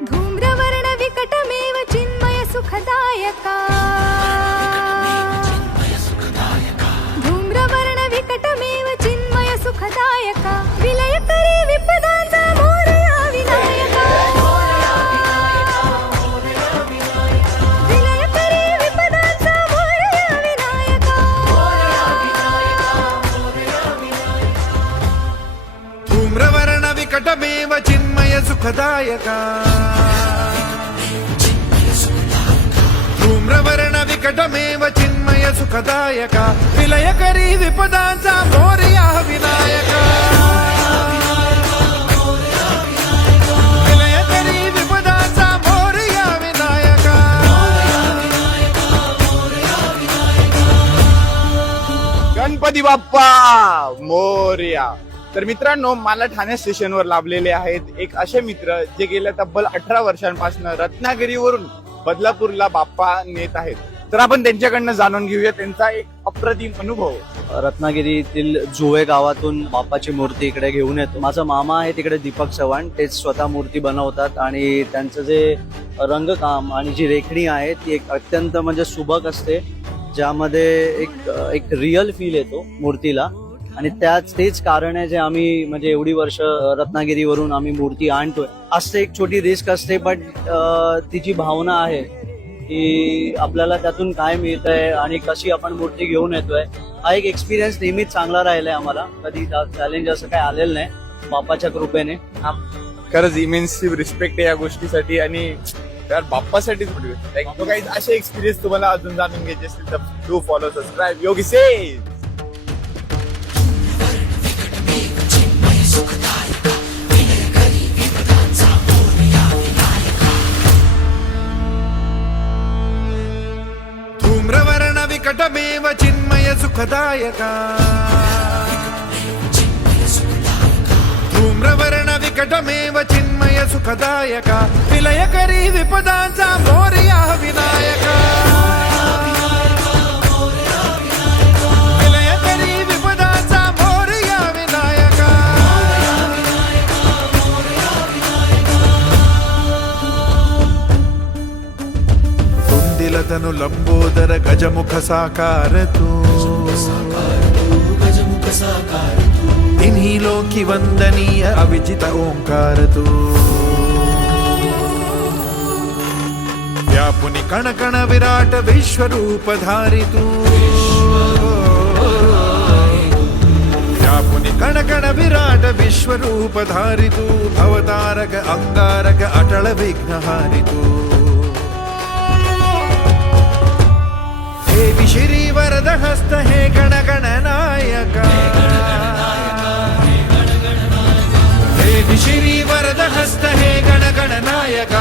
धूम्रवर्ण विकटमेव चिन्मय सुखदायका సుఖదాయక ధూమ్రవర్ణ వికటమేవ చిన్మయ సుఖదాయక విలయకరీ విపదాంసా మోరియా వినాయక గణపతి బప్ప మోరియా. तर मित्रांनो मला ठाणे स्टेशनवर लाभलेले आहेत एक असे मित्र जे गेल्या तब्बल अठरा वर्षांपासून रत्नागिरीवरून बदलापूरला बाप्पा नेत आहेत. तर आपण त्यांच्याकडनं जाणून घेऊया त्यांचा एक अप्रतिम अनुभव. रत्नागिरीतील जुवे गावातून बाप्पाची मूर्ती इकडे घेऊन येतो. माझा मामा आहे तिकडे दीपक चव्हाण. तेच स्वतः मूर्ती बनवतात आणि त्यांचं जे रंगकाम आणि जी रेखणी आहे ती एक अत्यंत म्हणजे सुबक असते. ज्यामध्ये एक एक रिअल फील येतो मूर्तीला. आणि त्याच तेच कारण आहे जे आम्ही म्हणजे एवढी वर्ष रत्नागिरीवरून आम्ही मूर्ती आणतोय. असते एक छोटी रिस्क असते बट तिची भावना आहे की आपल्याला त्यातून काय मिळतंय आणि कशी आपण मूर्ती घेऊन येतोय हा एक एक्सपिरियन्स नेहमीच चांगला राहिलाय आम्हाला. कधी चॅलेंज असं काही आलेलं नाही बापाच्या कृपेने. खरंच इमेन्सिव्ह रिस्पेक्ट आहे या गोष्टीसाठी आणि यार बाप्पासाठीच मोठी तो काही असे एक्सपिरियन्स तुम्हाला अजून जाणून घ्यायचे असतील तर डू फॉलो सबस्क्राईब योगी से వికటమేవ చిన్మయ సుఖదాయక? ధూమ్రవర్ణ వికటమేవ చిన్మయ సుఖదాయక? విలయకరీ విపదాంచ మోరియా వినాయక? తిలతను లంబోదర గజముఖ సాకారతు తినీలోకి వందనీయ అవిజిత ఓంకారతు వ్యాపుని కణకణ విరాట విశ్వరూపధారితూ ಕಣಕಣ ವಿರಾಟ ವಿಶ್ವರೂಪಧಾರಿತು ಭವತಾರಕ ಅಂಗಾರಕ ಅಟಳ ವಿಘ್ನಹಾರಿತು देवि श्रीवरदहस्त हे गणगणनायक देवि श्रीवरदहस्त हे गणगणनायक